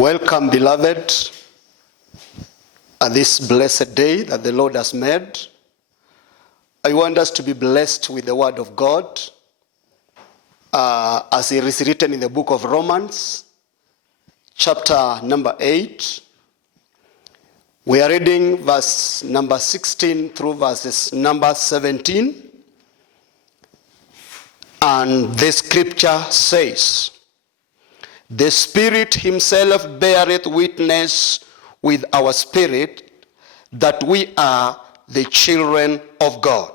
Welcome, beloved, at this blessed day that the Lord has made. I want us to be blessed with the word of God as it is written in the book of Romans, chapter number 8. We are reading verse number 16 through verses number 17. And the scripture says, "The Spirit himself beareth witness with our spirit that we are the children of God."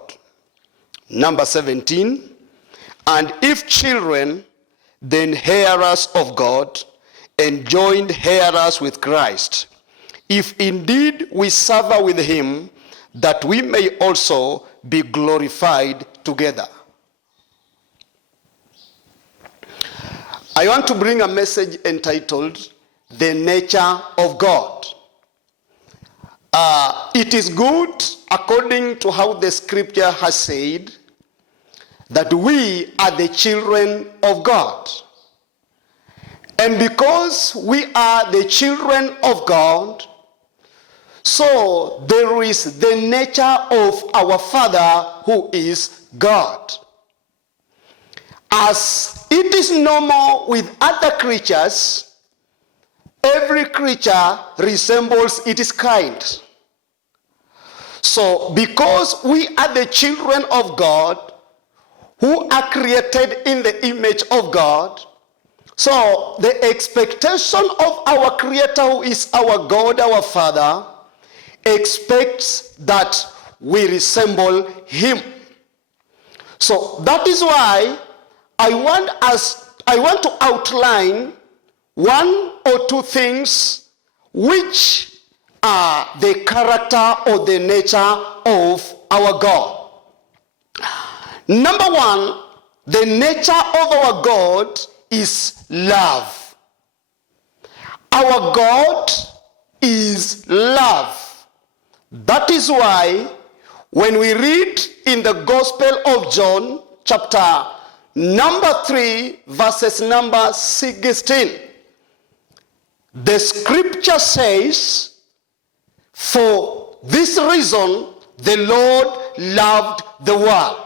Number 17, "And if children, then hearers of God, and joint hearers with Christ, if indeed we suffer with him, that we may also be glorified together." I want to bring a message entitled, "The Nature of God." It is good, according to how the scripture has said, that we are the children of God. And because we are the children of God, so there is the nature of our Father who is God. As it is normal with other creatures, every creature resembles its kind. So because we are the children of God, who are created in the image of God, so the expectation of our Creator, who is our God, our Father, expects that we resemble him. So that is why I want to outline one or two things which are the character or the nature of our God. Number one, the nature of our God is love. Our God is love. That is why when we read in the Gospel of John, chapter number 3, verses number 16, the scripture says, "For this reason the Lord loved the world."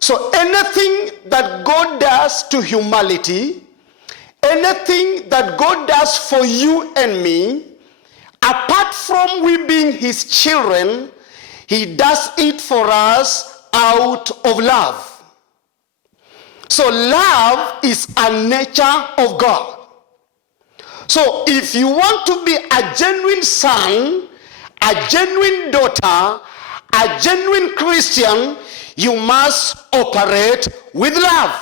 So anything that God does to humanity, anything that God does for you and me, apart from we being his children, he does it for us out of love. So love is a nature of God. So if you want to be a genuine son, a genuine daughter, a genuine Christian, you must operate with love.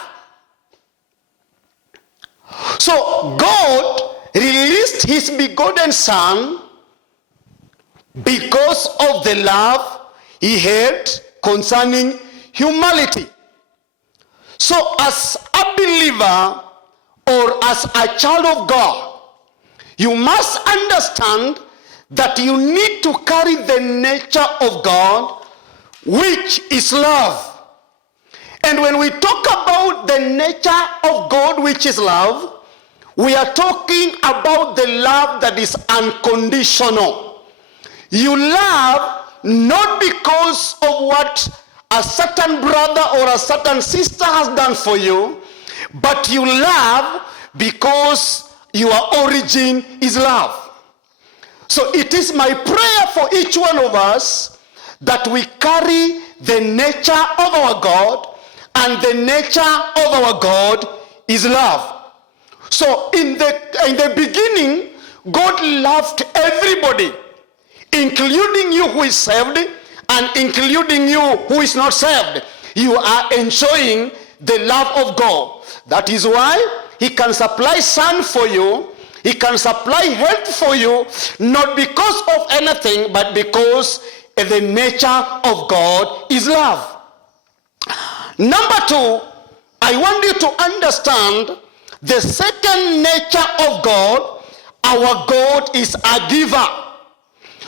So God released his begotten Son because of the love he had concerning humanity. So as a believer or as a child of God, you must understand that you need to carry the nature of God, which is love. And when we talk about the nature of God, which is love, we are talking about the love that is unconditional. You love not because of what a certain brother or a certain sister has done for you, but you love because your origin is love. So it is my prayer for each one of us that we carry the nature of our God, and the nature of our God is love. So in the beginning, God loved everybody, including you who is saved and including you who is not saved. You are enjoying the love of God. That is why he can supply sun for you, he can supply health for you, not because of anything, but because the nature of God is love. Number two, I want you to understand the second nature of God. Our God is a giver.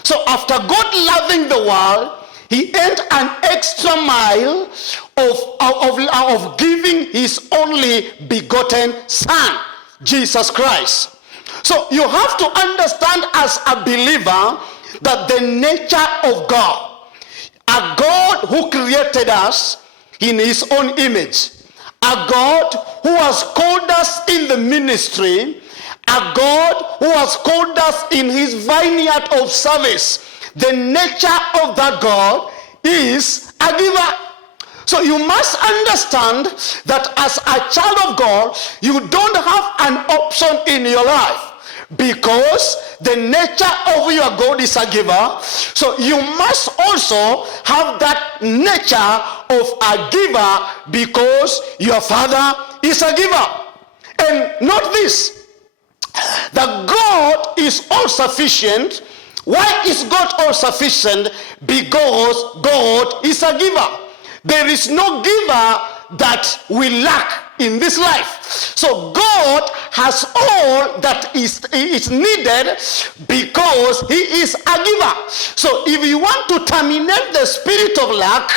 So after God loving the world, he went an extra mile of giving his only begotten Son, Jesus Christ. So you have to understand as a believer that the nature of God, a God who created us in his own image, a God who has called us in the ministry, a God who has called us in his vineyard of service. The nature of that God is a giver. So you must understand that as a child of God, you don't have an option in your life, because the nature of your God is a giver. So you must also have that nature of a giver, because your Father is a giver. And note this, that God is all sufficient. Why is God all sufficient? Because God is a giver. There is no giver that will lack in this life. So God has all that is needed, because he is a giver. So if you want to terminate the spirit of lack,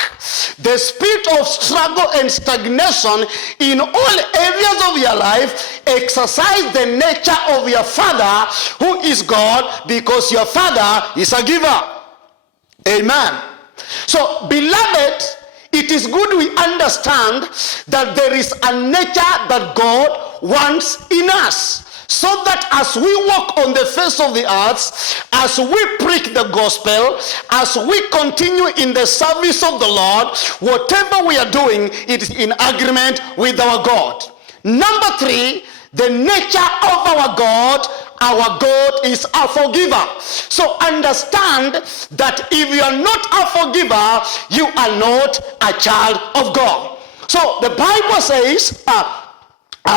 the spirit of struggle and stagnation in all areas of your life, exercise the nature of your Father who is God, because your Father is a giver. Amen. So beloved, it is good we understand that there is a nature that God wants in us, so that as we walk on the face of the earth, as we preach the gospel, as we continue in the service of the Lord, whatever we are doing, it is in agreement with our God. Number 3, the nature of our God is a forgiver. So understand that if you are not a forgiver, you are not a child of God. So the Bible says,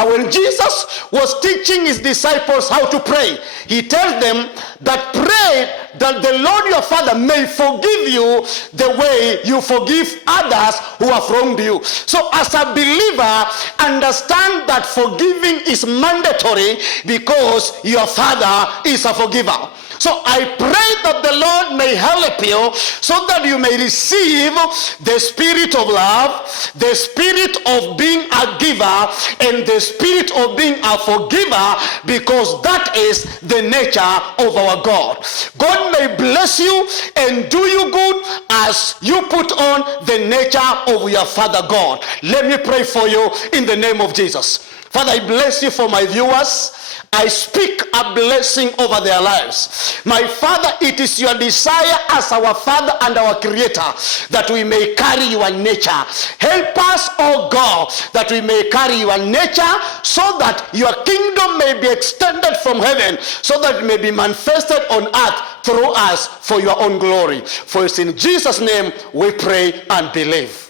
when Jesus was teaching his disciples how to pray, he tells them that pray that the Lord your Father may forgive you the way you forgive others who have wronged you. So as a believer, understand that forgiving is mandatory, because your Father is a forgiver. So I pray that the Lord may help you, so that you may receive the spirit of love, the spirit of being a giver, and the spirit of being a forgiver, because that is the nature of our God. God may bless you and do you good as you put on the nature of your Father God. Let me pray for you in the name of Jesus. Father, I bless you for my viewers. I speak a blessing over their lives. My Father, it is your desire as our Father and our Creator that we may carry your nature. Help us, oh God, that we may carry your nature, so that your kingdom may be extended from heaven, so that it may be manifested on earth through us for your own glory. For it's in Jesus' name we pray and believe.